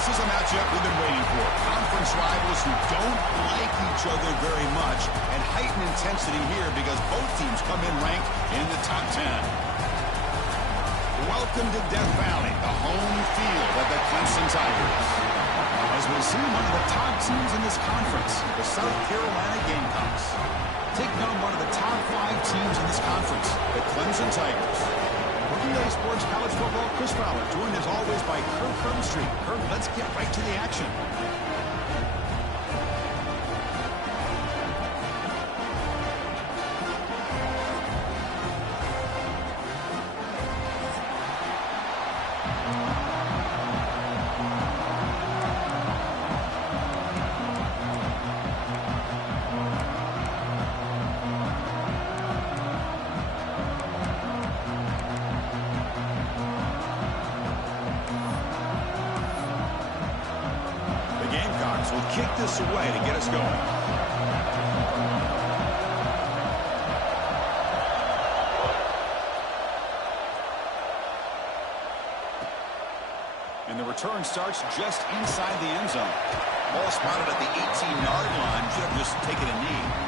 This is a matchup we've been waiting for. Conference rivals who don't like each other very much, and heightened intensity here because both teams come in ranked in the top 10. Welcome to Death Valley, the home field of the Clemson Tigers. As we see one of the top teams in this conference, the South Carolina Gamecocks, taking on one of the top 5 teams in this conference, the Clemson Tigers. Relay Sports College Football, Chris Fowler, joined as always by Kirk Hermstreet. Kirk, let's get right to the action. Will kick this away to get us going. And the return starts just inside the end zone. Ball spotted at the 18-yard line. Should have just taken a knee.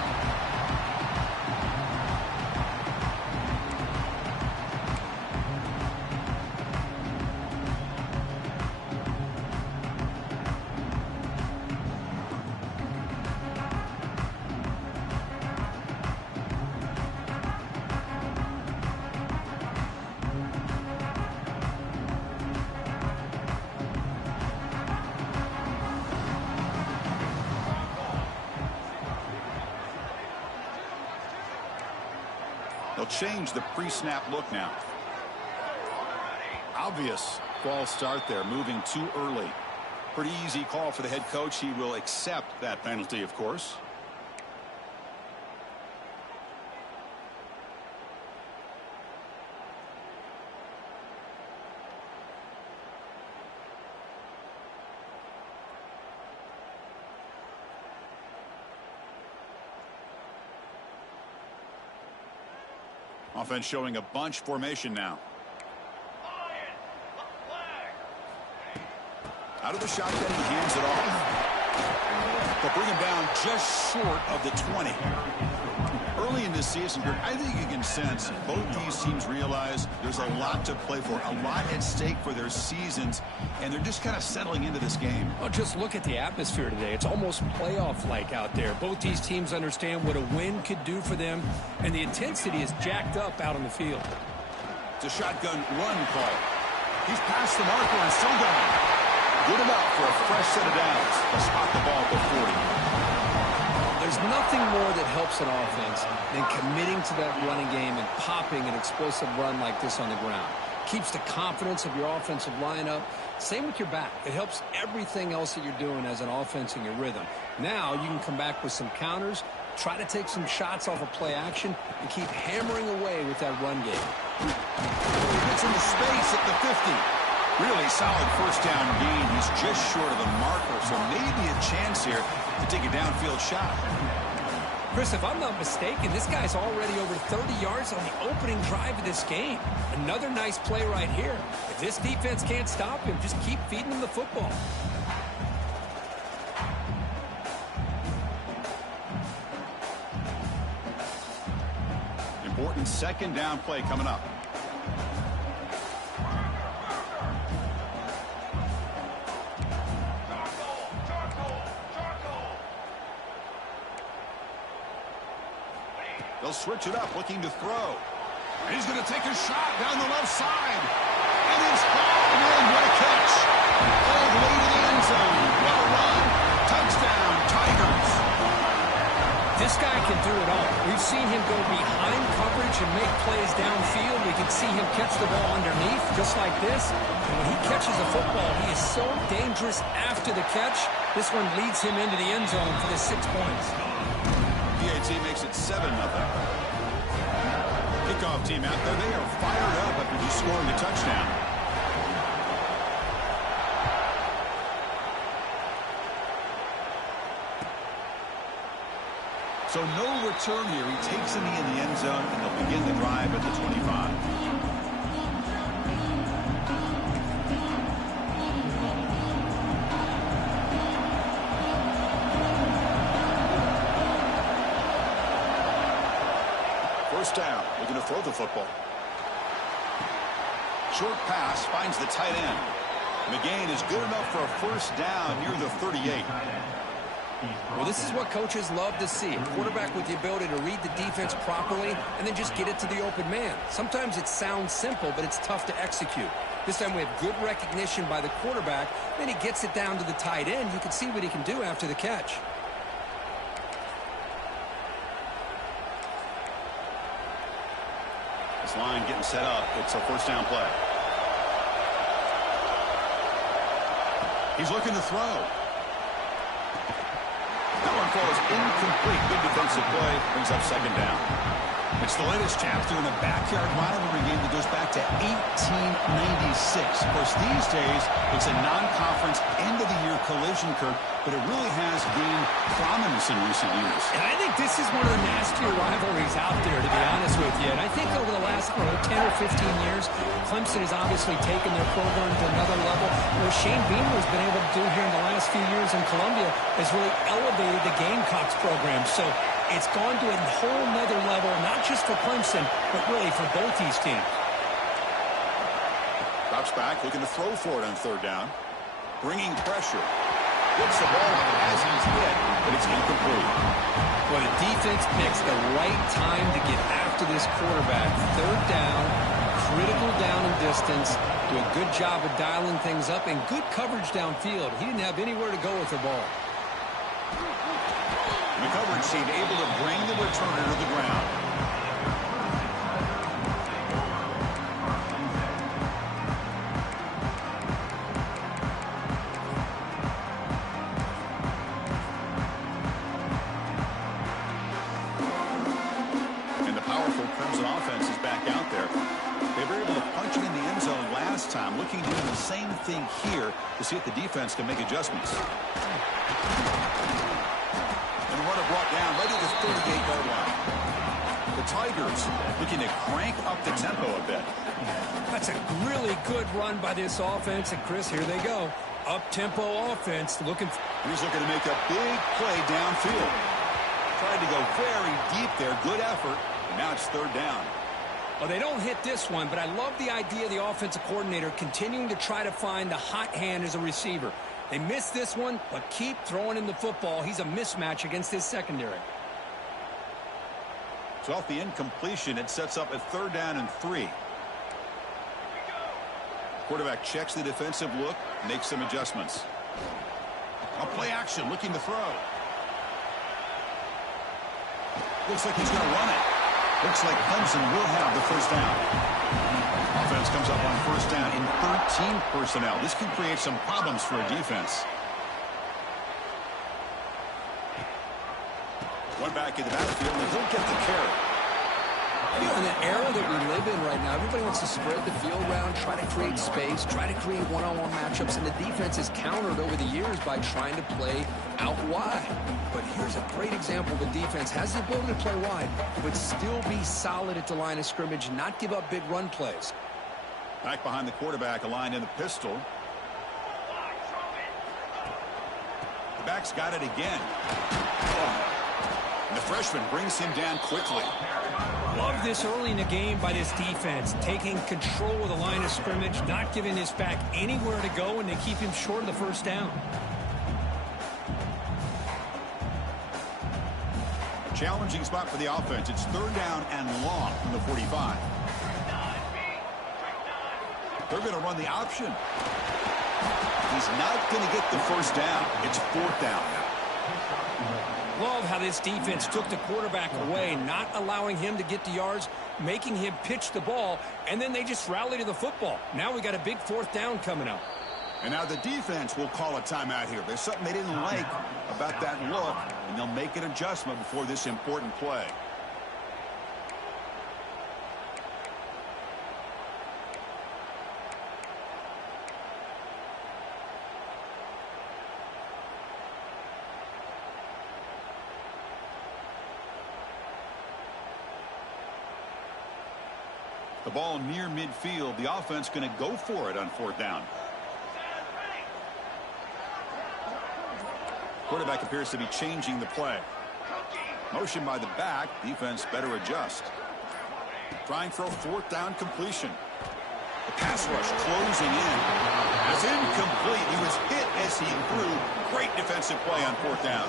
They'll change the pre-snap look now. Obvious false start there, moving too early. Pretty easy call for the head coach. He will accept that penalty, of course. Offense showing a bunch formation now. Out of the shotgun, he hands it off. They'll bring him down just short of the 20. Early in this season, I think you can sense both these teams realize there's a lot to play for, a lot at stake for their seasons, and they're just kind of settling into this game. Well, just look at the atmosphere today. It's almost playoff-like out there. Both these teams understand what a win could do for them, and the intensity is jacked up out on the field. It's a shotgun run call. He's past the marker and still going. Good enough for a fresh set of downs. They'll spot the ball at the 40. There's nothing more that helps an offense than committing to that running game and popping an explosive run like this on the ground. Keeps the confidence of your offensive lineup. Same with your back. It helps everything else that you're doing as an offense in your rhythm. Now you can come back with some counters, try to take some shots off of play action, and keep hammering away with that run game. He gets into space at the 50. Really solid first down gain. He's just short of the marker, so maybe a chance here to take a downfield shot. Chris, if I'm not mistaken, this guy's already over 30 yards on the opening drive of this game. Another nice play right here. If this defense can't stop him, just keep feeding him the football. Important second down play coming up. They'll switch it up, looking to throw. And he's going to take a shot down the left side. And it's hauled in. What a catch. All the way to the end zone. Well run. Touchdown, Tigers. This guy can do it all. We've seen him go behind coverage and make plays downfield. We can see him catch the ball underneath, just like this. And when he catches a football, he is so dangerous after the catch. This one leads him into the end zone for the 6 points. PAT makes it 7-0. Kickoff team out there. They are fired up after just scoring a touchdown. So no return here. He takes it in the end zone, and they'll begin the drive at the 25. First down, looking to throw the football. Short pass finds the tight end. McGain is good enough for a first down near the 38. Well, this is what coaches love to see. A quarterback with the ability to read the defense properly and then just get it to the open man. Sometimes it sounds simple, but it's tough to execute. This time we have good recognition by the quarterback. Then he gets it down to the tight end. You can see what he can do after the catch. This line getting set up. It's a first down play. He's looking to throw. That one falls incomplete. Good defensive play. Brings up second down. It's the latest chapter in a backyard rivalry game that goes back to 1896. Of course, these days, it's a non-conference end-of-the-year collision, Kurt, but it really has gained prominence in recent years. And I think this is one of the nastier rivalries out there, to be honest with you. And I think over the last 10 or 15 years, Clemson has obviously taken their program to another level. What Shane Beamer has been able to do here in the last few years in Columbia has really elevated the Gamecocks program. So it's gone to a whole nother level, not just for Clemson, but really for both these teams. Drops back, looking to throw for it on third down. Bringing pressure. Gets the ball as he's hit, but it's incomplete. Well, the defense picks the right time to get after this quarterback. Third down, critical down and distance. Do a good job of dialing things up and good coverage downfield. He didn't have anywhere to go with the ball. The coverage team able to bring the returner to the ground. And the powerful Crimson offense is back out there. They were able to punch it in the end zone last time, looking to do the same thing here to see if the defense can make adjustments. Runner brought down right at the 38-yard line. The Tigers looking to crank up the tempo a bit. That's a really good run by this offense. And, Chris, here they go. Up-tempo offense. He's looking to make a big play downfield. Tried to go very deep there. Good effort. And now it's third down. Well, they don't hit this one, but I love the idea of the offensive coordinator continuing to try to find the hot hand as a receiver. They missed this one, but keep throwing him the football. He's a mismatch against his secondary. So off the incompletion, it sets up a third down and 3. Quarterback checks the defensive look, makes some adjustments. A play action, looking to throw. Looks like he's going to run it. Looks like Clemson will have the first down. Offense comes up on first down in 13 personnel. This can create some problems for a defense. One back in the backfield, and he'll get the carry. You know, in the era that we live in right now, everybody wants to spread the field around, try to create space, try to create one-on-one matchups, and the defense is countered over the years by trying to play out wide. But here's a great example. The defense has the ability to play wide, but still be solid at the line of scrimmage, not give up big run plays. Back behind the quarterback, aligned in the pistol. The back's got it again. And the freshman brings him down quickly. Love this early in the game by this defense, taking control of the line of scrimmage, not giving this back anywhere to go, and they keep him short of the first down. Challenging spot for the offense. It's third down and long from the 45. They're going to run the option. He's not going to get the first down. It's fourth down now. Love how this defense took the quarterback away, not allowing him to get the yards, making him pitch the ball, and then they just rally to the football. Now we got a big fourth down coming up. And now the defense will call a timeout here. There's something they didn't like about that look, and they'll make an adjustment before this important play. The ball near midfield. The offense going to go for it on fourth down. Quarterback appears to be changing the play. Motion by the back. Defense better adjust. Trying for a fourth down completion. The pass rush closing in. It's incomplete. He was hit as he threw. Great defensive play on fourth down.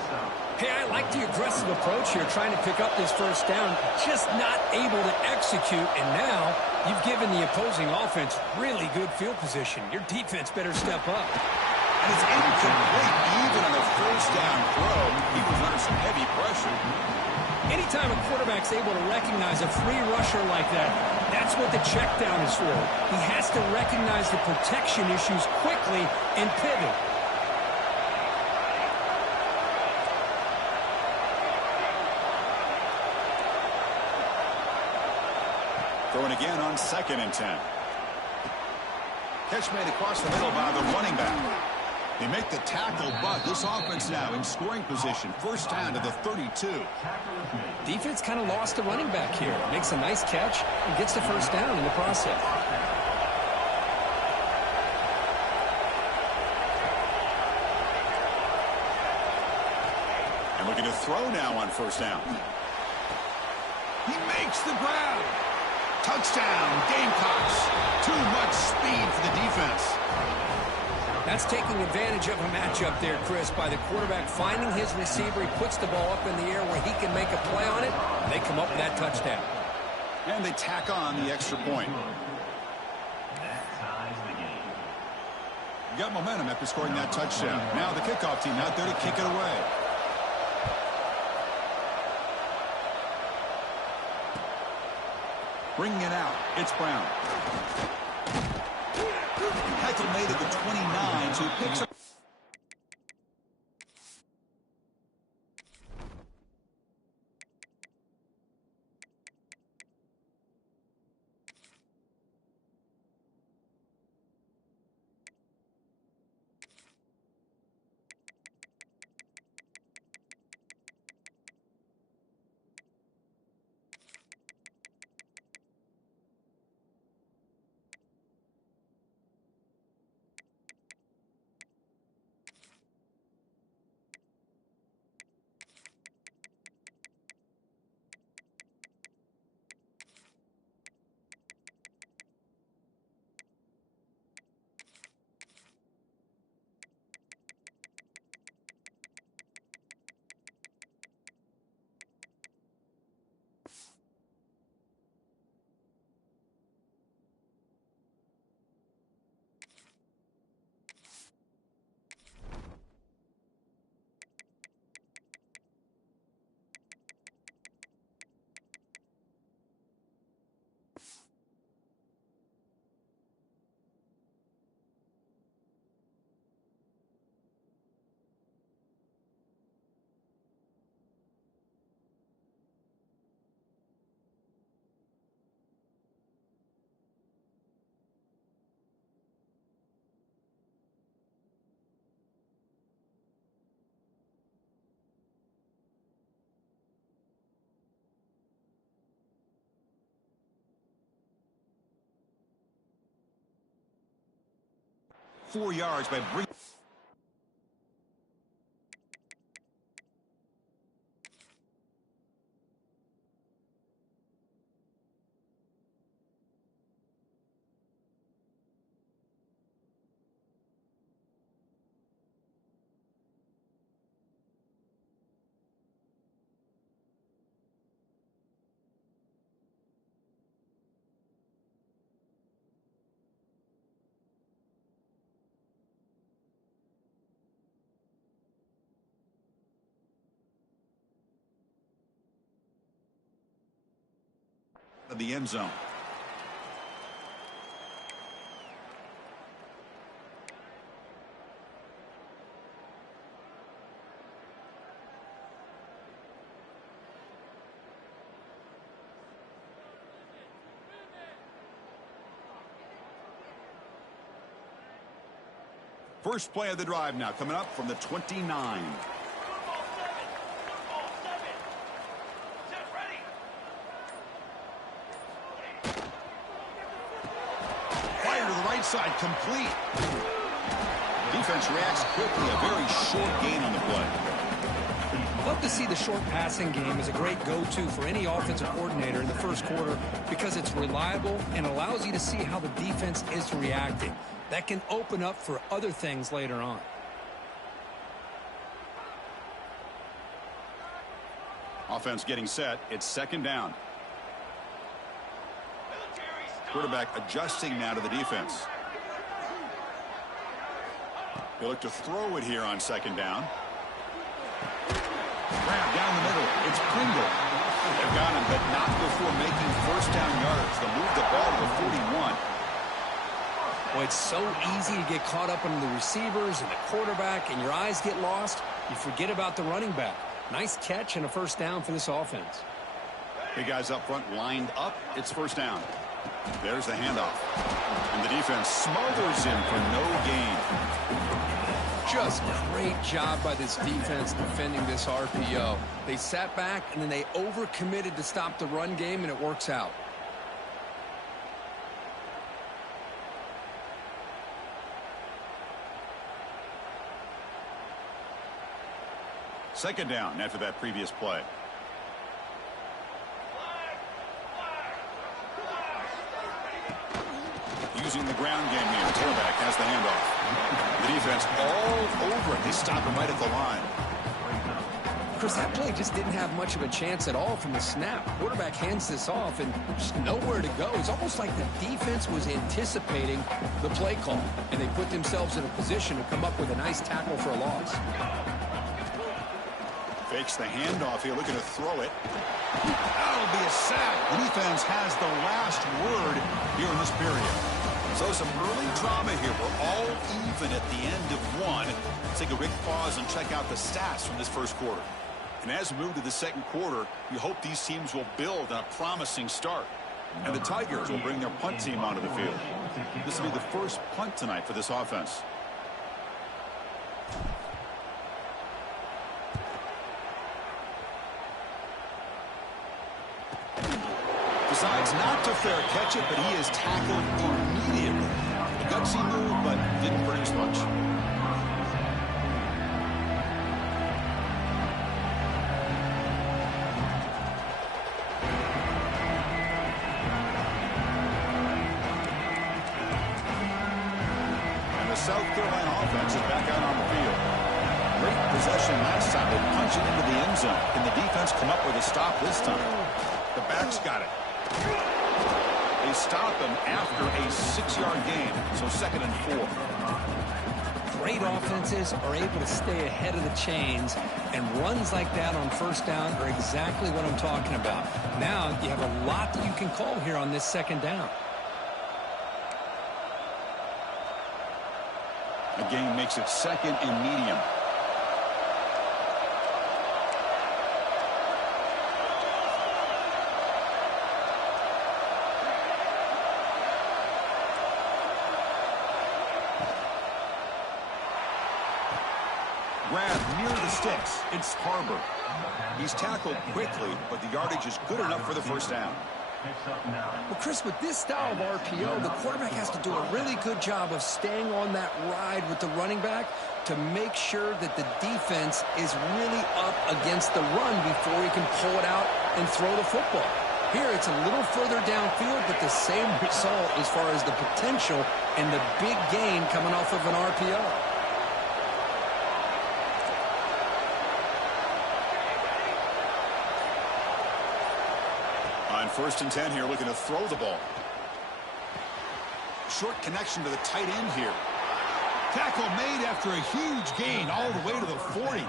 Hey, I like the aggressive approach here, trying to pick up this first down, just not able to execute, and now you've given the opposing offense really good field position. Your defense better step up. And it's incomplete. Even on the first down throw, he was under some heavy pressure. Anytime a quarterback's able to recognize a free rusher like that, that's what the check down is for. He has to recognize the protection issues quickly and pivot. Throwing again on 2nd and 10. Catch made across the middle by the running back. They make the tackle, but this offense now in scoring position. First down to the 32. Defense kind of lost the running back here. Makes a nice catch and gets the first down in the process. And looking to throw now on first down. He makes the grab. Touchdown, Gamecocks. Too much speed for the defense. That's taking advantage of a matchup there, Chris, by the quarterback finding his receiver. He puts the ball up in the air where he can make a play on it. They come up with that touchdown. And they tack on the extra point. You got momentum after scoring that touchdown. Now the kickoff team out there to kick it away. Bringing it out, it's Brown. Heckle made it to 29, so he picks up. 4 yards by bringing the end zone. First play of the drive now coming up from the 29. Fire to the right side, complete. Defense reacts quickly, a very short gain on the play. Love to see the short passing game as a great go-to for any offensive coordinator in the first quarter because it's reliable and allows you to see how the defense is reacting. That can open up for other things later on. Offense getting set. It's second down. Quarterback adjusting now to the defense. He'll look to throw it here on second down. Grab down the middle. It's Pringle. They've got him, but not before making first down yards. They'll move the ball to the 41. Well, it's so easy to get caught up in the receivers and the quarterback, and your eyes get lost. You forget about the running back. Nice catch and a first down for this offense. Big guys up front lined up. It's first down. There's the handoff. And the defense smothers him for no gain. Just great job by this defense defending this RPO. They sat back, and then they overcommitted to stop the run game, and it works out. Second down after that previous play. Using the ground game here. Quarterback has the handoff. The defense all over it. They stop him right at the line. Chris, that play just didn't have much of a chance at all from the snap. Quarterback hands this off and just nowhere to go. It's almost like the defense was anticipating the play call, and they put themselves in a position to come up with a nice tackle for a loss. Fakes the handoff here, looking to throw it. That'll be a sack. The defense has the last word here in this period. So some early drama here. We're all even at the end of one. Let's take a quick pause and check out the stats from this first quarter. And as we move to the second quarter, you hope these teams will build on a promising start. And the Tigers will bring their punt team onto the field. This will be the first punt tonight for this offense. Decides not to fair catch it, but he is tackled immediately. A gutsy move, but didn't produce much. And the South Carolina offense is back out on the field. Great possession last time. They punch it into the end zone. Can the defense come up with a stop this time? The back's got it. They stop him after a 6-yard gain, so 2nd and 4. Great offenses are able to stay ahead of the chains, and runs like that on first down are exactly what I'm talking about. Now you have a lot that you can call here on this second down. The game makes it 2nd and medium. Grab near the sticks. It's Harbor. He's tackled quickly, but the yardage is good enough for the first down. Well, Chris, with this style of RPO, the quarterback has to do a really good job of staying on that ride with the running back to make sure that the defense is really up against the run before he can pull it out and throw the football. Here, it's a little further downfield, but the same result as far as the potential and the big gain coming off of an RPO. On 1st and 10 here, looking to throw the ball. Short connection to the tight end here. Tackle made after a huge gain all the way to the 40.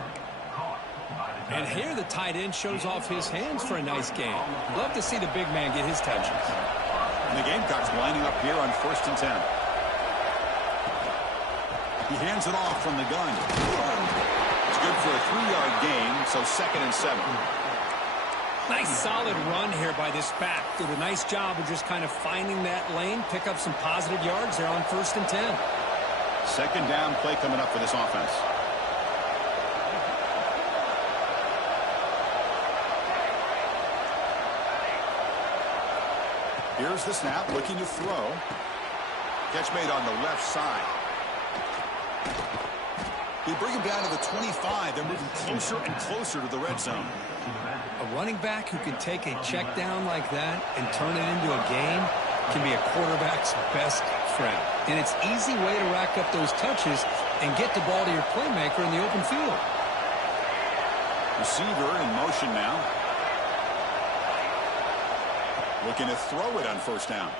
And here the tight end shows off his hands for a nice gain. Love to see the big man get his touches. And the Gamecocks lining up here on 1st and 10. He hands it off from the gun. It's good for a 3-yard gain, so 2nd and 7. Nice solid run here by this back. Did a nice job of just kind of finding that lane, pick up some positive yards there on 1st and 10. 2nd down play coming up for this offense. Here's the snap, looking to throw. Catch made on the left side. They bring him down to the 25. They're moving closer and closer to the red zone. A running back who can take a check down like that and turn it into a gain can be a quarterback's best friend. And it's an easy way to rack up those touches and get the ball to your playmaker in the open field. Receiver in motion now. Looking to throw it on 1st down.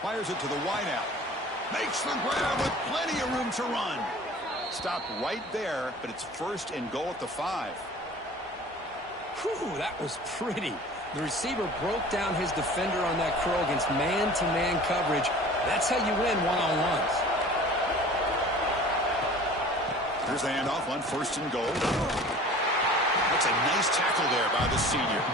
Fires it to the wideout. Makes the grab with plenty of room to run. Stop right there, but it's 1st and goal at the 5. Whew, that was pretty. The receiver broke down his defender on that curl against man-to-man coverage. That's how you win one-on-ones. Here's the handoff on 1st and goal. That's a nice tackle there by the senior.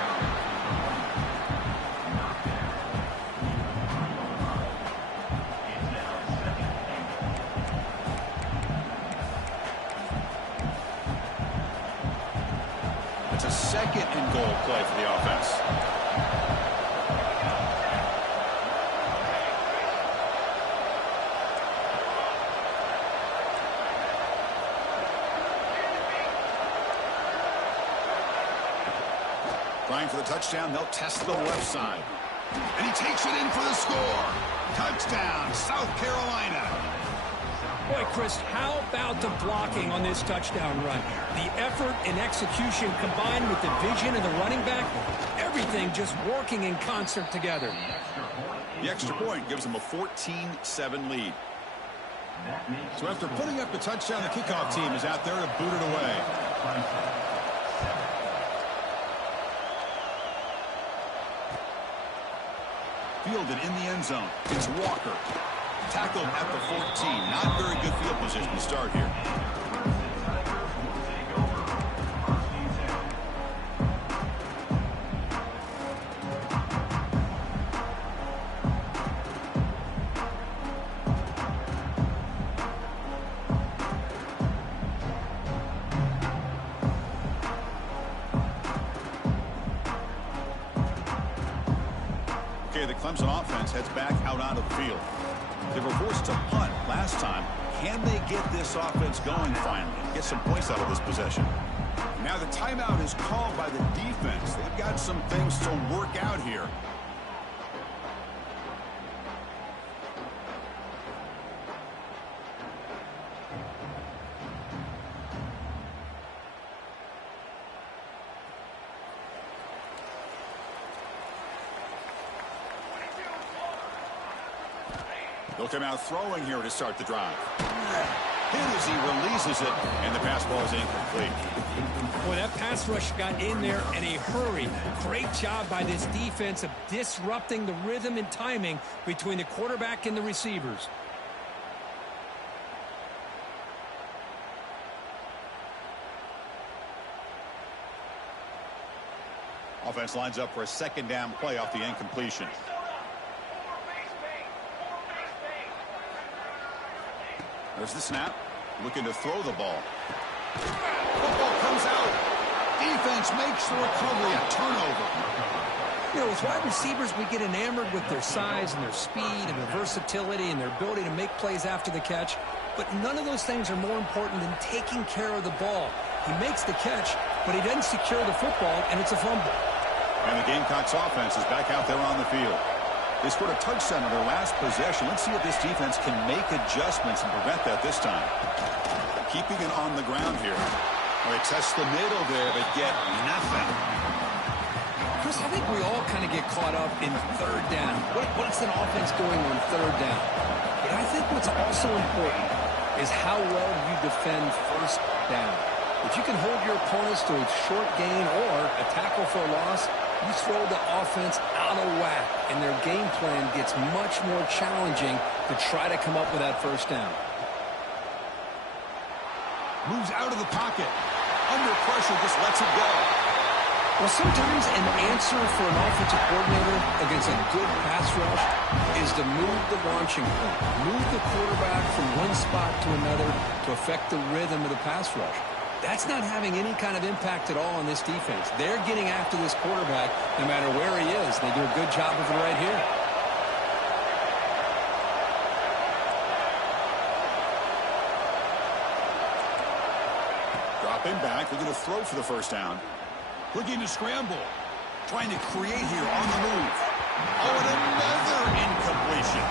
It's a 2nd and goal play for the offense. Trying for the touchdown, they'll test the left side. And he takes it in for the score. Touchdown, South Carolina. Boy, Chris, how about the blocking on this touchdown run? The effort and execution combined with the vision of the running back, everything just working in concert together. The extra point gives them a 14-7 lead. So after putting up the touchdown, the kickoff team is out there to boot it away. Fielded in the end zone. It's Walker. Tackled at the 14. Not very good field position to start here. Okay, the Clemson offense heads back out onto the field. They were forced to punt last time. Can they get this offense going finally? Get some points out of this possession. Now the timeout is called by the defense. They've got some things to work out here. They'll come out throwing here to start the drive. Hit as he releases it, and the pass ball is incomplete. Boy, that pass rush got in there in a hurry. Great job by this defense of disrupting the rhythm and timing between the quarterback and the receivers. Offense lines up for a 2nd down play off the incompletion. There's the snap. Looking to throw the ball. Football comes out. Defense makes the recovery. A turnover. You know, with wide receivers, we get enamored with their size and their speed and their versatility and their ability to make plays after the catch. But none of those things are more important than taking care of the ball. He makes the catch, but he doesn't secure the football, and it's a fumble. And the Gamecocks offense is back out there on the field. They scored a touchdown on their last possession. Let's see if this defense can make adjustments and prevent that this time. Keeping it on the ground here. They test the middle there, but get nothing. Chris, I think we all kind of get caught up in third down. What's an offense doing on third down? But I think what's also important is how well you defend first down. If you can hold your opponents to a short gain or a tackle for a loss, you throw the offense out of whack, and their game plan gets much more challenging to try to come up with that first down. Moves out of the pocket. Under pressure, just lets it go. Well, sometimes an answer for an offensive coordinator against a good pass rush is to move the launching point, move the quarterback from one spot to another to affect the rhythm of the pass rush. That's not having any kind of impact at all on this defense. They're getting after this quarterback no matter where he is. They do a good job of it right here. Dropping back. They're going to throw for the first down. Looking to scramble. Trying to create here on the move. Oh, and another incompletion.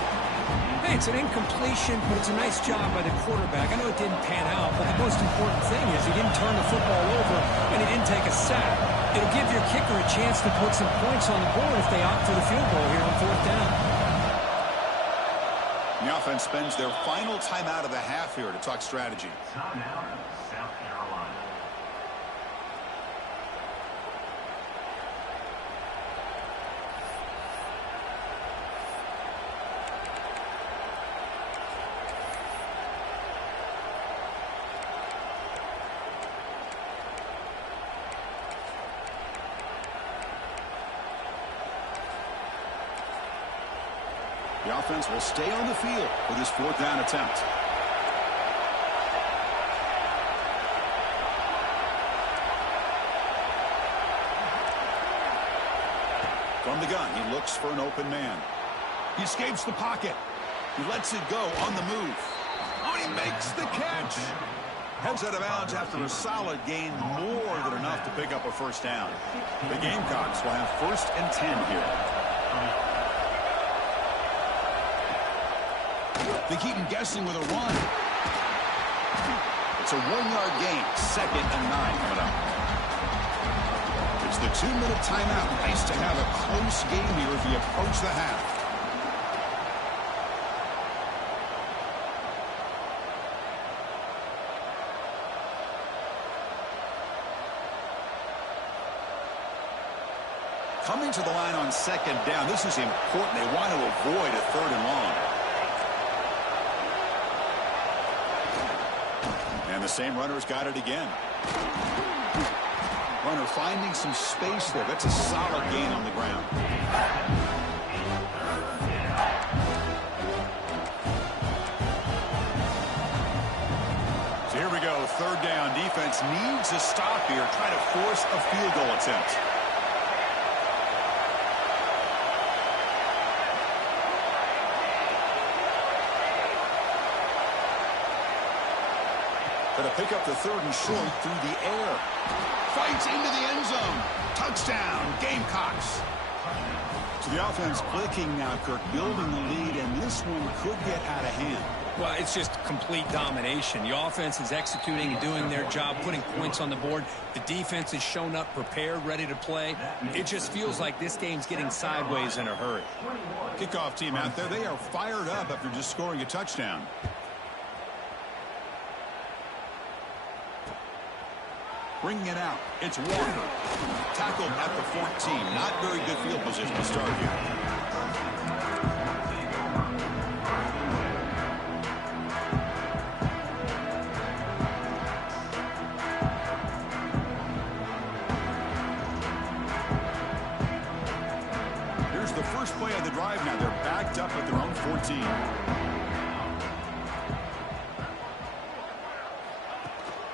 Hey, it's an incompletion, but it's a nice job by the quarterback. I know it didn't pan out, but the most important thing is he didn't turn the football over and he didn't take a sack. It'll give your kicker a chance to put some points on the board if they opt for the field goal here on fourth down. The offense spends their final timeout of the half here to talk strategy. Timeout, South Carolina. The offense will stay on the field for this fourth down attempt. From the gun, he looks for an open man. He escapes the pocket. He lets it go on the move. Oh, he makes the catch. Heads out of bounds after a solid gain, more than enough to pick up a first down. The Gamecocks will have 1st and 10 here. They keep him guessing with a run. It's a 1-yard gain. 2nd and 9 coming up. It's the 2-minute timeout. Nice to have a close game here as we approach the half. Coming to the line on 2nd down. This is important. They want to avoid a 3rd and long. And the same runner's got it again. Runner finding some space there. That's a solid gain on the ground. So here we go. 3rd down. Defense needs a stop here. Try to force a field goal attempt. Going to pick up the 3rd and short through the air. Fights into the end zone. Touchdown, Gamecocks. So the offense clicking now, Kirk, building the lead, and this one could get out of hand. Well, it's just complete domination. The offense is executing and doing their job, putting points on the board. The defense has shown up, prepared, ready to play. It just feels like this game's getting sideways in a hurry. Kickoff team out there, they are fired up after just scoring a touchdown. Bringing it out, it's Walker. Tackled at the 14. Not very good field position to start here. Here's the first play of the drive now. They're backed up at their own 14.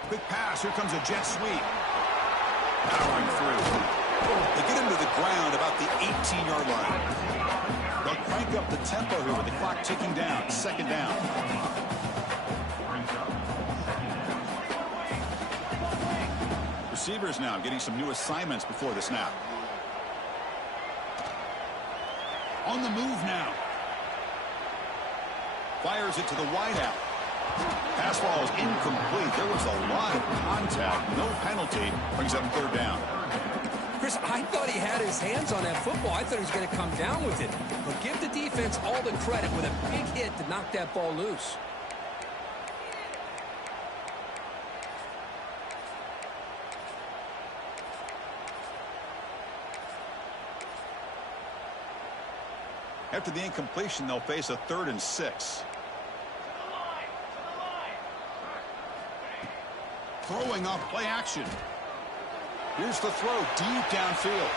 Quick pass. Here comes a jet sweep. Powering through. They get him to the ground about the 18-yard line. They'll crank up the tempo here with the clock ticking down. Second down. Receivers now getting some new assignments before the snap. On the move now. Fires it to the wideout. Pass ball is incomplete. There was a lot of contact. No penalty. Brings up third down. Chris, I thought he had his hands on that football. I thought he was going to come down with it. But give the defense all the credit with a big hit to knock that ball loose. After the incompletion, they'll face a 3rd and 6. Throwing off play action. Here's the throw deep downfield.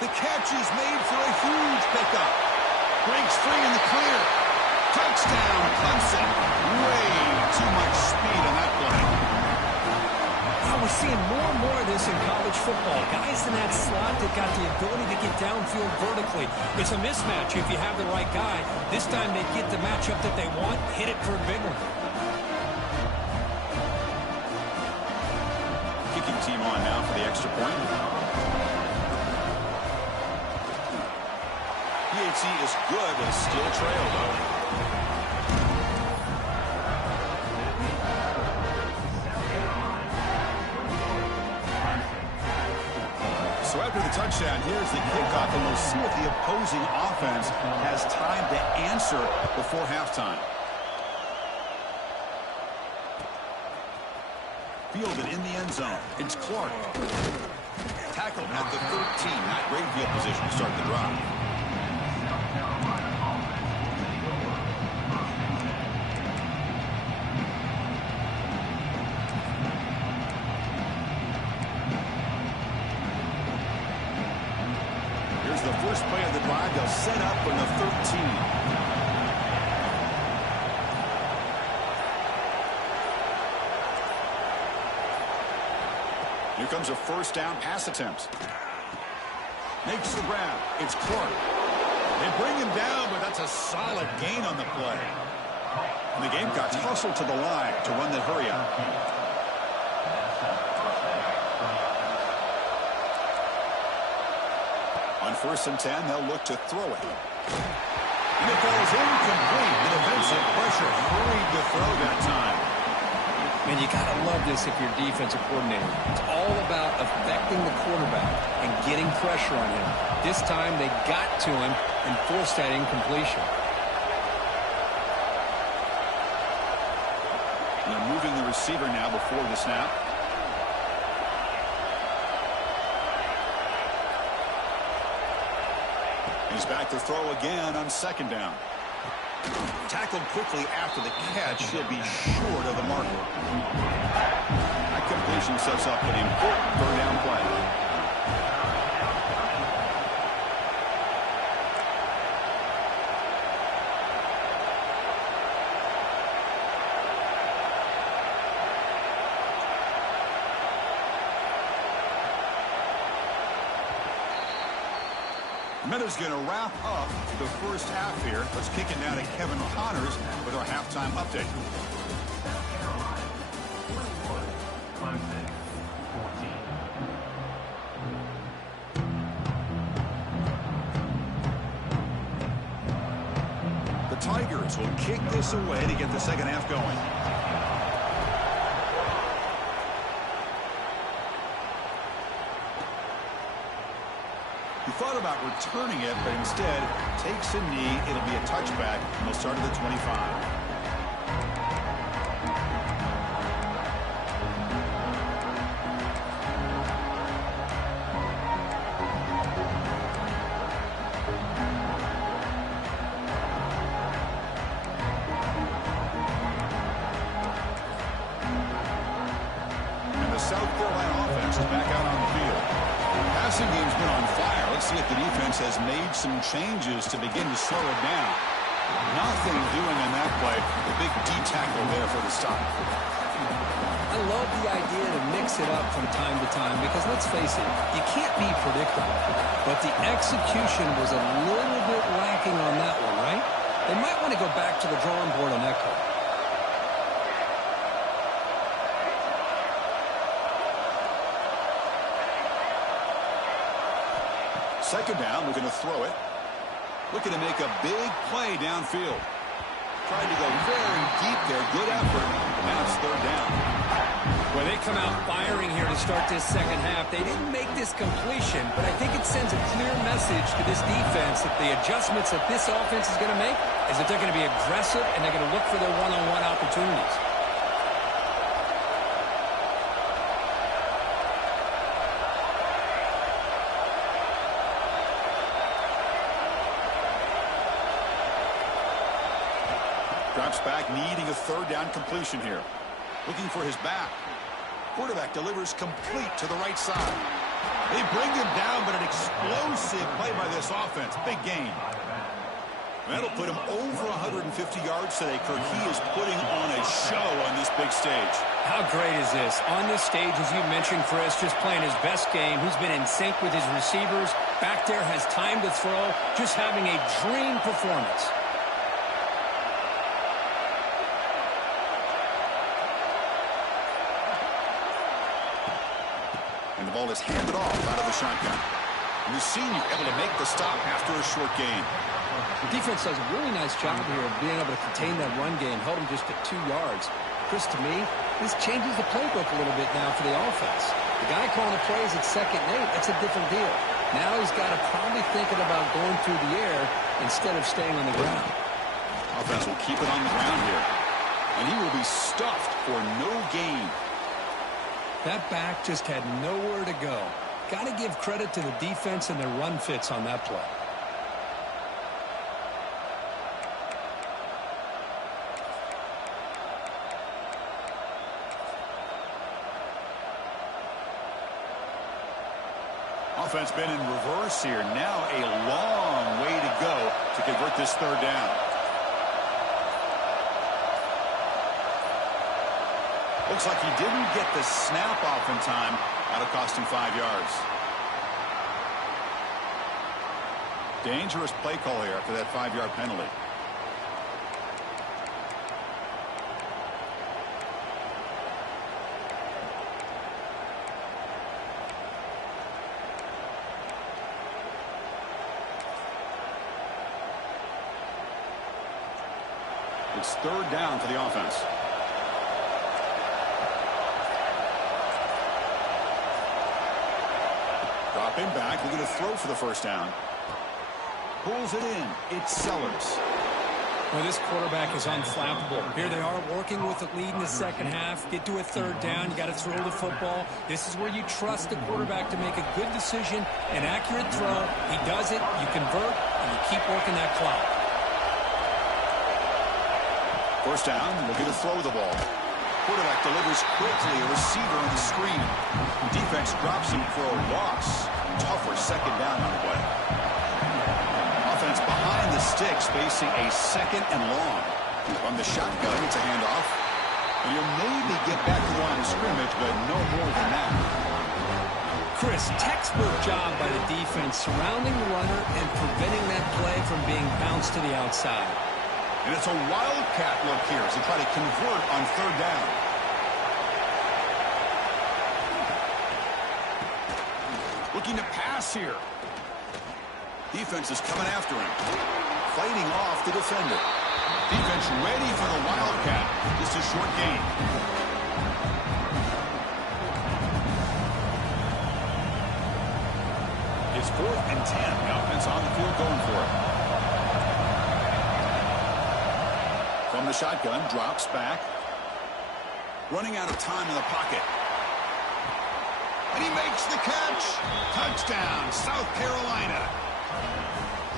The catch is made for a huge pickup. Breaks free in the clear. Touchdown, Clemson. Way too much speed on that play. Now we're seeing more and more of this in college football. Guys in that slot that got the ability to get downfield vertically. It's a mismatch if you have the right guy. This time they get the matchup that they want, hit it for a big one. Kicking team on now for the extra point. PHC is good with a still trail, though. So after the touchdown, here's the kickoff, and we'll see if the opposing offense has time to answer before halftime. Fielded in the end zone. It's Clark. Tackled at the 13. Not great field position to start the drive. Here's the first play of the drive. They'll set up from the 13. Here comes a first down pass attempt. Makes the grab. It's Clark. They bring him down, but that's a solid gain on the play. And the Gamecocks hustle to the line to run the hurry up. On 1st and 10, they'll look to throw it. And it goes incomplete. The defensive pressure hurried the throw that time. Man, you got to love this if you're a defensive coordinator. It's all about affecting the quarterback and getting pressure on him. This time they got to him and forced that incompletion. And they're moving the receiver now before the snap. He's back to throw again on 2nd down. Tackled quickly after the catch. He'll be short of the marker. That completion sets up an important 3rd down play. Minutes going to wrap up the first half here. Let's kick it now to Kevin Connors with our halftime update. Clemson, 14. The Tigers will kick this away to get the second half going. He thought about returning it, but instead takes a knee. It'll be a touchback, and they'll start at the 25. And the South Carolina offense is back out on the field. Passing game's been on fire. Let's see if the defense has made some changes to begin to slow it down. Nothing doing on that play. The big D tackle there for the stop. I love the idea to mix it up from time to time because, let's face it, you can't be predictable. But the execution was a little bit lacking on that one, right? They might want to go back to the drawing board on that call. Second down, looking to throw it. Looking to make a big play downfield. Trying to go very deep there. Good effort. Now it's third down. Well, they come out firing here to start this second half. They didn't make this completion, but I think it sends a clear message to this defense that the adjustments that this offense is going to make is that they're going to be aggressive and they're going to look for their one-on-one opportunities. Drops back, needing a third down completion here. Looking for his back. Quarterback delivers complete to the right side. They bring him down, but an explosive play by this offense. Big gain. That'll put him over 150 yards today, Kirk. He is putting on a show on this big stage. How great is this? On this stage, as you mentioned, Chris, just playing his best game. He's been in sync with his receivers. Back there, has time to throw. Just having a dream performance. And the ball is handed off out of the shotgun. And the senior able to make the stop after a short gain. The defense does a really nice job here of being able to contain that run game, held him just at 2 yards. Chris, to me, this changes the playbook a little bit now for the offense. The guy calling the plays at 2nd and 8, that's a different deal. Now he's got to probably thinking about going through the air instead of staying on the ground. Offense will keep it on the ground here. And he will be stuffed for no gain. That back just had nowhere to go. Got to give credit to the defense and their run fits on that play. Offense been in reverse here. Now a long way to go to convert this third down. Looks like he didn't get the snap off in time. That'll cost him 5 yards. Dangerous play call here after that 5-yard penalty. It's third down for the offense. Dropping back, looking to throw for the first down. Pulls it in. It's Sellers. Well, this quarterback is unflappable. Here they are working with the lead in the second half. Get to a third down. You got to throw the football. This is where you trust the quarterback to make a good decision, an accurate throw. He does it. You convert, and you keep working that clock. First down, looking to throw the ball. Quarterback delivers quickly, a receiver on the screen. Defense drops him for a loss. Tougher second down on the way. Offense behind the sticks, facing a 2nd and long. From the shotgun, it's a handoff. And you'll maybe get back to the line of scrimmage, but no more than that. Chris, textbook job by the defense surrounding the runner and preventing that play from being bounced to the outside. And it's a wildcat look here as they try to convert on third down. Looking to pass here. Defense is coming after him. Fighting off the defender. Defense ready for the wildcat. This is short gain. It's 4th and 10. The offense on the field going for it. From the shotgun, drops back. Running out of time in the pocket. And he makes the catch. Touchdown, South Carolina.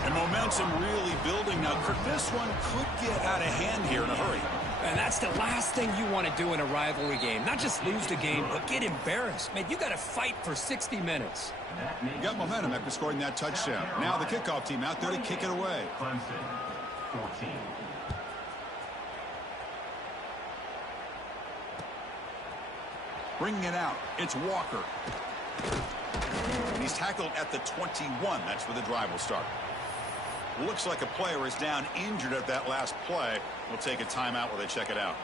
And momentum really building now. Kirk, this one could get out of hand here in a hurry. And that's the last thing you want to do in a rivalry game. Not just lose the game, but get embarrassed. Man, you got to fight for 60 minutes. You got momentum after scoring that touchdown. Now the kickoff team out there to kick it away. Clemson, 14. Bringing it out, it's Walker. And he's tackled at the 21. That's where the drive will start. Looks like a player is down injured at that last play. We'll take a timeout while they check it out.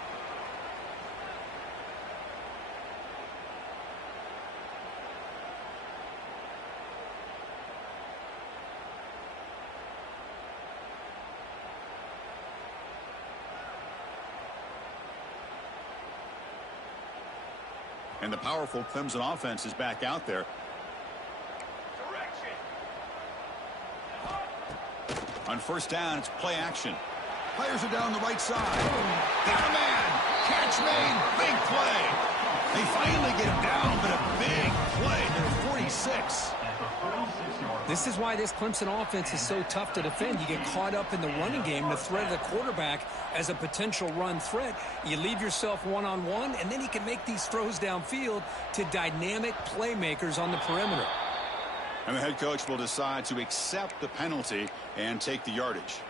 And the powerful Clemson offense is back out there. On first down, it's play action. Players are down the right side. Got a man. Catch made. Big play. They finally get him down, but a big play to 46. This is why this Clemson offense is so tough to defend. You get caught up in the running game, the threat of the quarterback as a potential run threat. You leave yourself one-on-one, and then he can make these throws downfield to dynamic playmakers on the perimeter. And the head coach will decide to accept the penalty and take the yardage.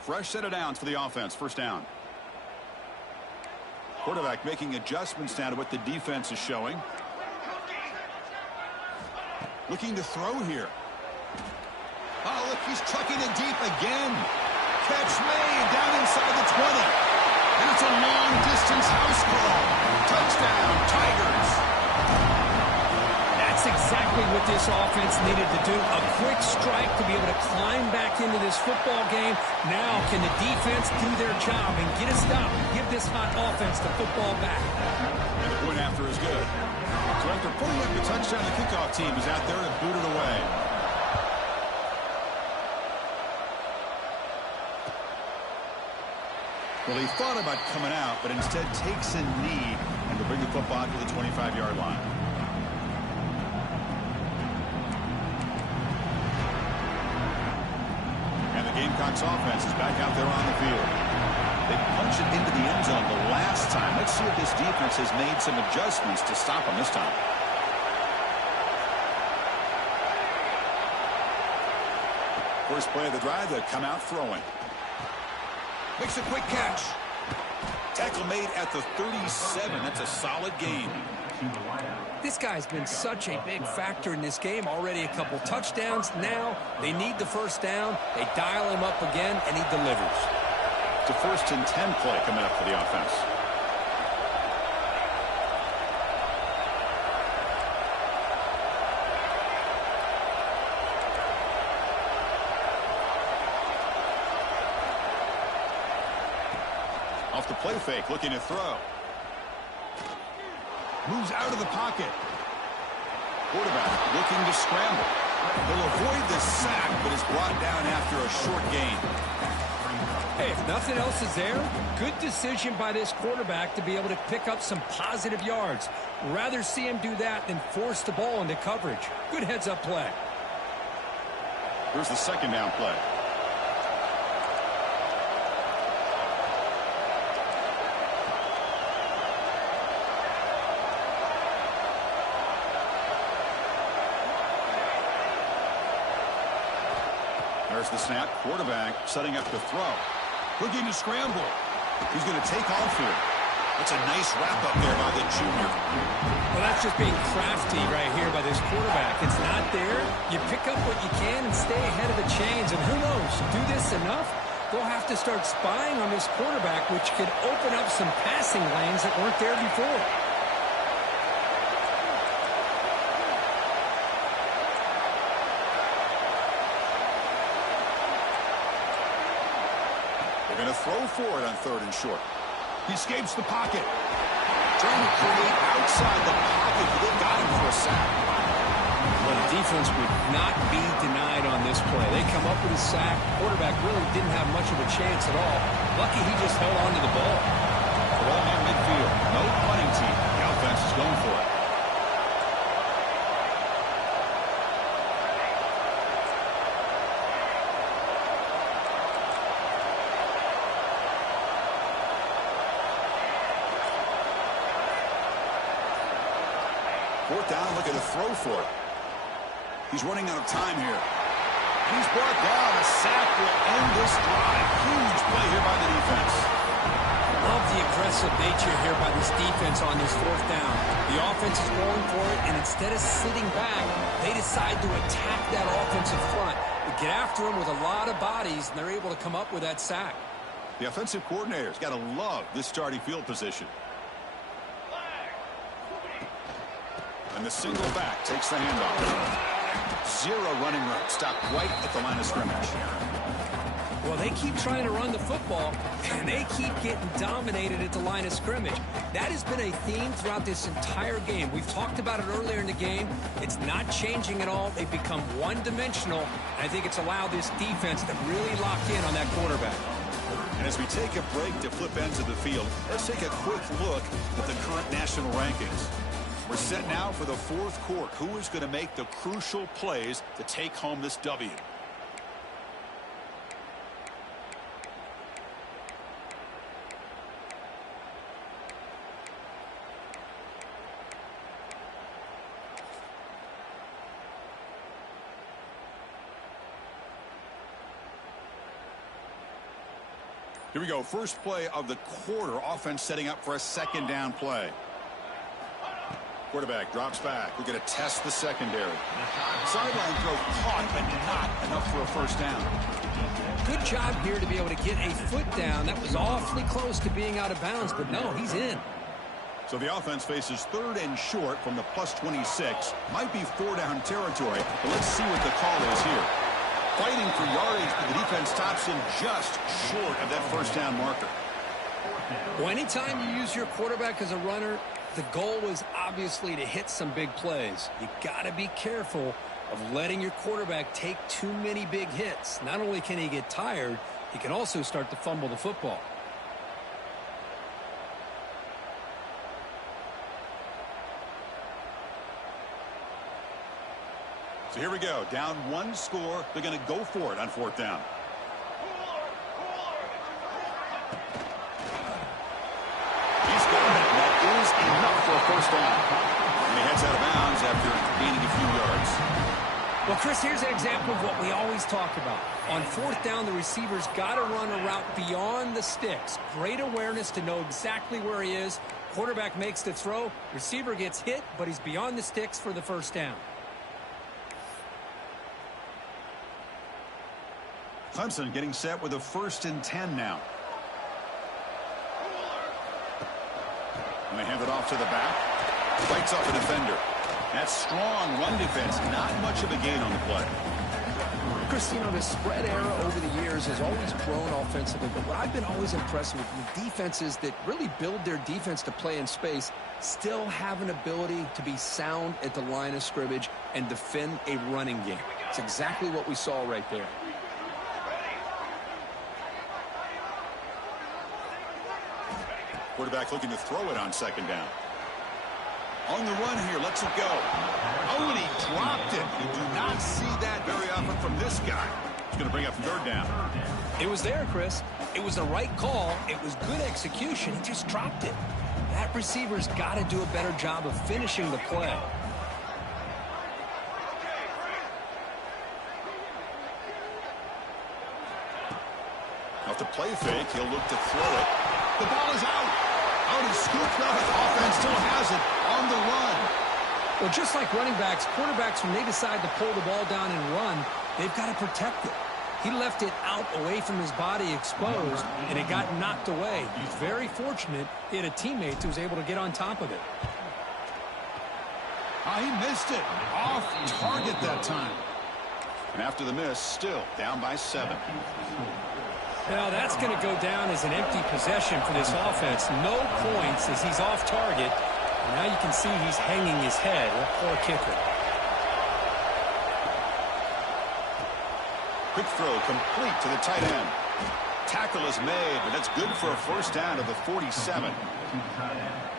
Fresh set of downs for the offense. First down. Quarterback making adjustments now to what the defense is showing. Looking to throw here. Oh, look, he's chucking it deep again. Catch made down inside the 20. And it's a long-distance house call. Touchdown, Tigers. That's exactly what this offense needed to do. A quick strike to be able to climb back into this football game. Now, can the defense do their job and get a stop? Give this hot offense the football back. And the point after is good. So after putting up the touchdown, the kickoff team is out there to boot it away. Well, he thought about coming out, but instead takes a knee and will bring the football to the 25-yard line. And the Gamecocks offense is back out there on the field. They punched it into the end zone the last time. Let's see if this defense has made some adjustments to stop them this time. First play of the drive, they come out throwing. Makes a quick catch. Tackle made at the 37. That's a solid gain. This guy's been such a big factor in this game. Already a couple touchdowns. Now they need the first down. They dial him up again, and he delivers. It's a 1st and 10 play coming up for the offense. Off the play fake, looking to throw. Moves out of the pocket. Quarterback looking to scramble. He'll avoid the sack, but is brought down after a short gain. Hey, if nothing else is there, good decision by this quarterback to be able to pick up some positive yards. Rather see him do that than force the ball into coverage. Good heads-up play. Here's the second down play. There's the snap. Quarterback setting up to throw. Looking to scramble. He's going to take off here. That's a nice wrap-up there by the junior. Well, that's just being crafty right here by this quarterback. It's not there. You pick up what you can and stay ahead of the chains. And who knows, do this enough, they'll have to start spying on this quarterback, which could open up some passing lanes that weren't there before. They're going to throw for it on 3rd and short. He escapes the pocket. Trying to create outside the pocket, but they got him for a sack. Well, the defense would not be denied on this play. They come up with a sack. Quarterback really didn't have much of a chance at all. Lucky he just held on to the ball. Ball near midfield. No punting team. The offense is going for it. Fourth down, looking to throw for it. He's running out of time here. He's brought down. A sack will end this drive. Huge play here by the defense. Love the aggressive nature here by this defense on this fourth down. The offense is going for it, and instead of sitting back, they decide to attack that offensive front. They get after them with a lot of bodies, and they're able to come up with that sack. The offensive coordinator's got to love this starting field position. And the single back takes the handoff. Zero running room. Stopped right at the line of scrimmage. Well, they keep trying to run the football, and they keep getting dominated at the line of scrimmage. That has been a theme throughout this entire game. We've talked about it earlier in the game. It's not changing at all. They've become one-dimensional, and I think it's allowed this defense to really lock in on that quarterback. And as we take a break to flip ends of the field, let's take a quick look at the current national rankings. We're set now for the fourth quarter. Who is going to make the crucial plays to take home this W? Here we go. First play of the quarter. Offense setting up for a second down play. Quarterback drops back. We're going to test the secondary. Sideline throw caught, but not enough for a first down. Good job here to be able to get a foot down. That was awfully close to being out of bounds, but no, he's in. So the offense faces third and short from the plus 26. Might be four-down territory, but let's see what the call is here. Fighting for yardage, but the defense stops him just short of that first down marker. Well, anytime you use your quarterback as a runner, the goal is obviously to hit some big plays. You got to be careful of letting your quarterback take too many big hits. Not only can he get tired, he can also start to fumble the football. So here we go. Down one score. They're going to go for it on fourth down. He's got it. That is enough for a first down. And he heads out of bounds after gaining a few yards. Well, Chris, here's an example of what we always talk about. On fourth down, the receiver's got to run a route beyond the sticks. Great awareness to know exactly where he is. Quarterback makes the throw. Receiver gets hit, but he's beyond the sticks for the first down. Clemson getting set with a 1st and 10 now. And they hand it off to the back. Fights off a defender. That strong run defense. Not much of a gain on the play. Chris, you know, the spread era over the years has always grown offensively, but what I've been always impressed with the defenses that really build their defense to play in space still have an ability to be sound at the line of scrimmage and defend a running game. It's exactly what we saw right there. Quarterback looking to throw it on second down. On the run here, lets it go. Oh, and he dropped it. You do not see that very often from this guy. He's going to bring up third down. It was there, Chris. It was the right call. It was good execution. He just dropped it. That receiver's got to do a better job of finishing the play. Off the play fake, he'll look to throw it. The ball is out. Out is scooped up. Offense still has it on the run. Well, just like running backs, quarterbacks, when they decide to pull the ball down and run, they've got to protect it. He left it out away from his body exposed, and it got knocked away. He's very fortunate he had a teammate who was able to get on top of it. He missed it. Off target that time. And after the miss, still down by 7. Now that's going to go down as an empty possession for this offense. No points as he's off target. And now you can see he's hanging his head. What poor kicker. Quick throw complete to the tight end. Tackle is made, but that's good for a first down to the 47.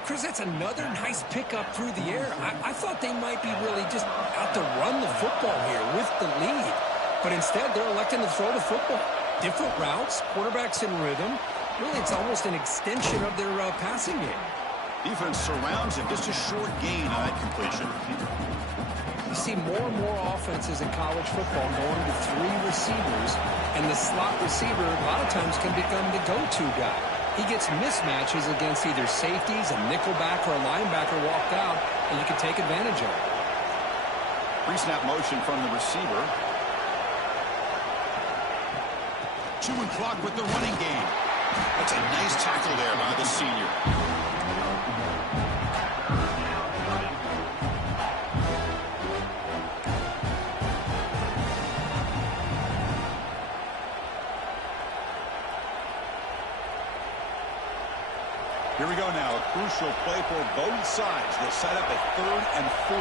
Chris, that's another nice pickup through the air. I thought they might be really just out to run the football here with the lead. But instead, they're electing to throw the football. Different routes, quarterbacks in rhythm. Really, it's almost an extension of their passing game. Defense surrounds him. Just a short gain on that completion. You see more and more offenses in college football going to 3 receivers, and the slot receiver a lot of times can become the go-to guy. He gets mismatches against either safeties, a nickelback, or a linebacker walked out, and you can take advantage of it. Pre-snap motion from the receiver. Chewing clock with the running game. That's a nice tackle there by the senior. Here we go now. A crucial play for both sides. They'll set up a 3rd and 4.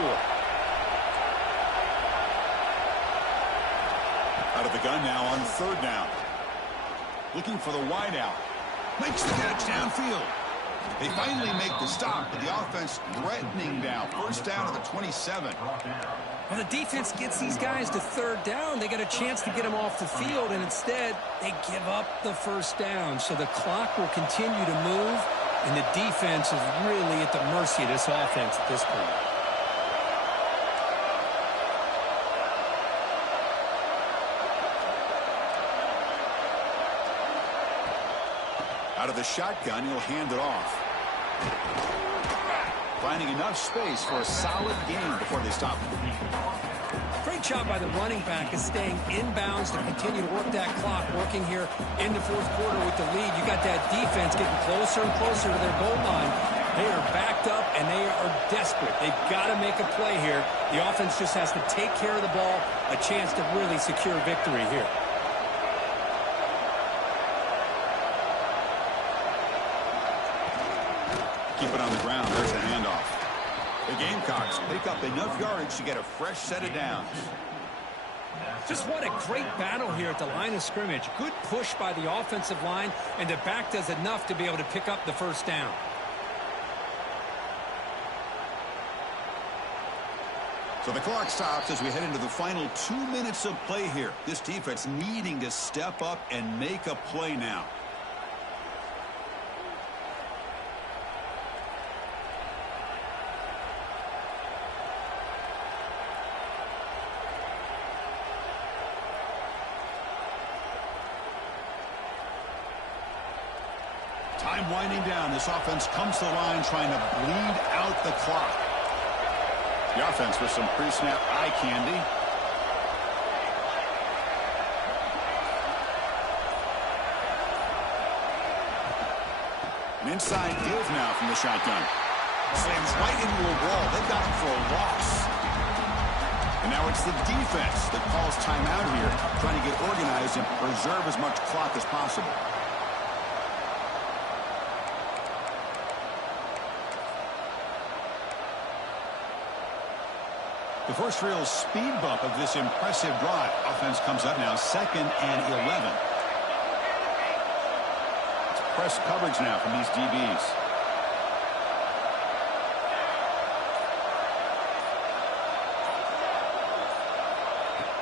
Out of the gun now on 3rd down. Looking for the wide out. Makes the catch downfield. They finally make the stop, but the offense threatening now. 1st down to the 27. Well, the defense gets these guys to 3rd down. They got a chance to get them off the field, and instead they give up the 1st down. So the clock will continue to move, and the defense is really at the mercy of this offense at this point. Out of the shotgun, he'll hand it off. Finding enough space for a solid gain before they stop him. Great job by the running back is staying inbounds to continue to work that clock, working here in the 4th quarter with the lead. You got that defense getting closer and closer to their goal line. They are backed up, and they are desperate. They've got to make a play here. The offense just has to take care of the ball, a chance to really secure victory here. Keep it on the ground. There's the handoff. The Gamecocks pick up enough yardage to get a fresh set of downs. Just what a great battle here at the line of scrimmage. Good push by the offensive line, and the back does enough to be able to pick up the 1st down. So the clock stops as we head into the final 2 minutes of play here. This defense needing to step up and make a play now. Time winding down. This offense comes to the line trying to bleed out the clock. The offense with some pre-snap eye candy. An inside give now from the shotgun. Slams right into a wall. They've got him for a loss. And now it's the defense that calls timeout here, trying to get organized and preserve as much clock as possible. The first real speed bump of this impressive drive. Offense comes up now 2nd and 11. It's press coverage now from these DBs.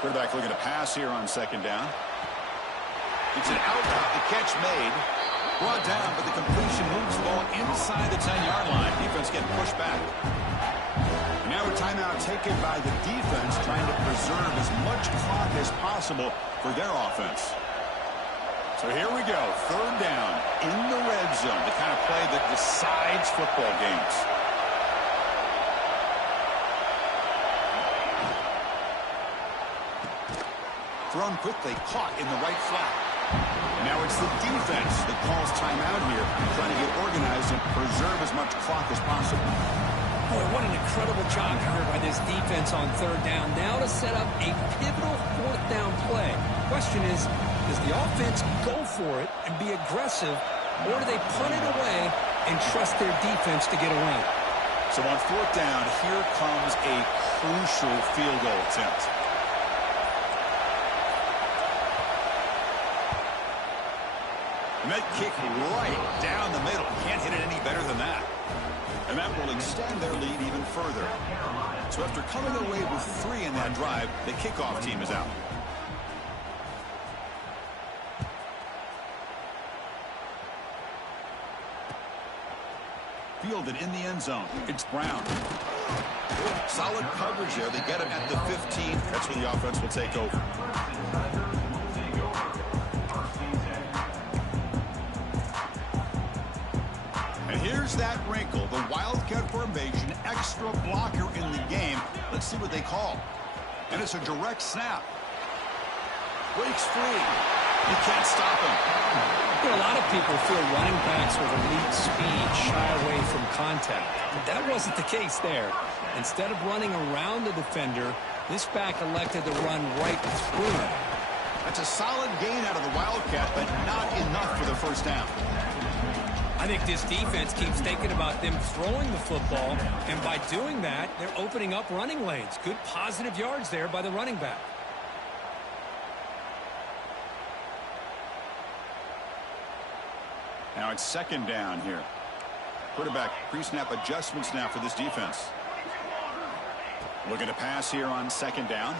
Quarterback looking to pass here on 2nd down. It's an out route. The catch made. Brought down, but the completion moves the ball inside the 10-yard line. Defense getting pushed back. Now a timeout taken by the defense, trying to preserve as much clock as possible for their offense. So here we go, 3rd down in the red zone, the kind of play that decides football games. Thrown quickly, caught in the right flat. And now it's the defense that calls timeout here, trying to get organized and preserve as much clock as possible. Boy, what an incredible job here by this defense on 3rd down. Now to set up a pivotal 4th down play. Question is, does the offense go for it and be aggressive, or do they punt it away and trust their defense to get a win? So on 4th down, here comes a crucial field goal attempt. And that kick right down the middle. Can't hit it any better than that. And that will extend their lead even further. So after coming away with 3 in that drive, the kickoff team is out. Fielded in the end zone. It's Brown. Solid coverage there. They get him at the 15. That's where the offense will take over. And here's that wrinkle. The Wildcat formation, extra blocker in the game. Let's see what they call. And it's a direct snap. Breaks free. You can't stop him. You know, a lot of people feel running backs with elite speed shy away from contact. But that wasn't the case there. Instead of running around the defender, this back elected to run right through him. That's a solid gain out of the Wildcat, but not enough for the first down. I think this defense keeps thinking about them throwing the football, and by doing that, they're opening up running lanes. Good positive yards there by the running back. Now it's second down here. Quarterback pre-snap adjustments now for this defense. Looking to pass here on second down.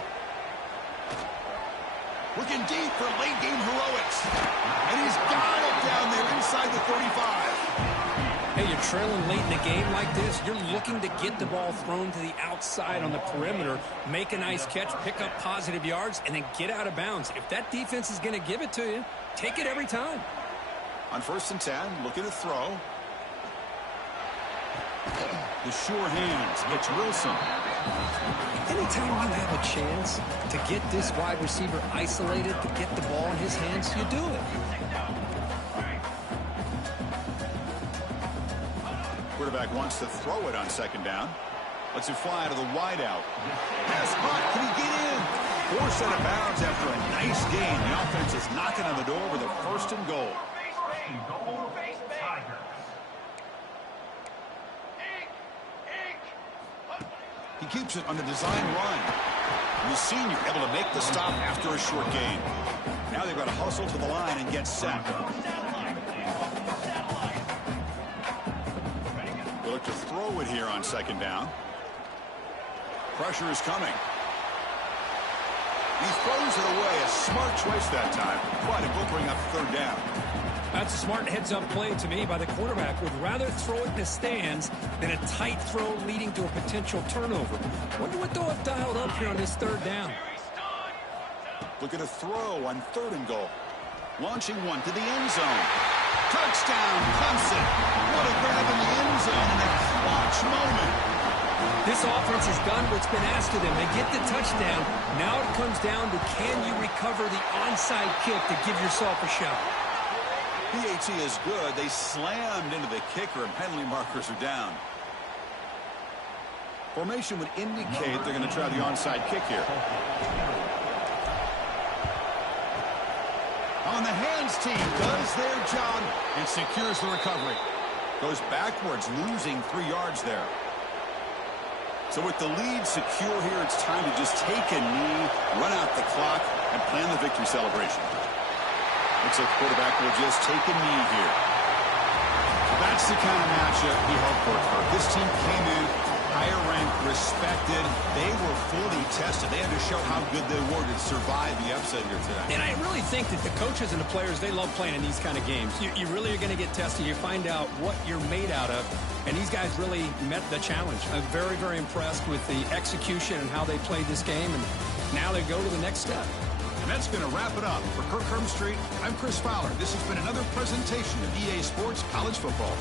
Looking deep for late game heroics. And he's got it down there inside the 35. Hey, you're trailing late in the game like this. You're looking to get the ball thrown to the outside on the perimeter, make a nice catch, pick up positive yards, and then get out of bounds. If that defense is going to give it to you, take it every time. On 1st and 10, looking to throw. The sure hands. It's Wilson. Anytime you have a chance to get this wide receiver isolated, to get the ball in his hands, you do it. Quarterback wants to throw it on second down. Lets it fly to the wideout. Pass caught. Can he get in? Forced out of bounds after a nice gain. The offense is knocking on the door with a 1st and goal. He keeps it on the design run. The senior able to make the stop after a short gain. Now they've got to hustle to the line and get set. They look to throw it here on second down. Pressure is coming. He throws it away. A smart choice that time. But it will bring up third down. That's a smart heads-up play to me by the quarterback. Would rather throw it in the stands than a tight throw leading to a potential turnover. Wonder what they'll have dialed up here on this third down. Looking to throw on 3rd and goal. Launching one to the end zone. Touchdown, Clemson. What a grab in the end zone in a clutch moment. This offense has done what's been asked of them. They get the touchdown. Now it comes down to, can you recover the onside kick to give yourself a shot? PAT is good. They slammed into the kicker, and penalty markers are down. Formation would indicate they're going to try the onside kick here. On the hands team does their job and secures the recovery. Goes backwards, losing 3 yards there. So with the lead secure here, it's time to just take a knee, run out the clock, and plan the victory celebration. Looks like the quarterback will just take a knee here. That's the kind of matchup he hoped for. This team came in higher ranked, respected. They were fully tested. They had to show how good they were to survive the upset here today. And I really think that the coaches and the players, they love playing in these kind of games. You really are going to get tested. You find out what you're made out of. And these guys really met the challenge. I'm very, very impressed with the execution and how they played this game. And now they go to the next step. And that's going to wrap it up. For Kirk Street, I'm Chris Fowler. This has been another presentation of EA Sports College Football.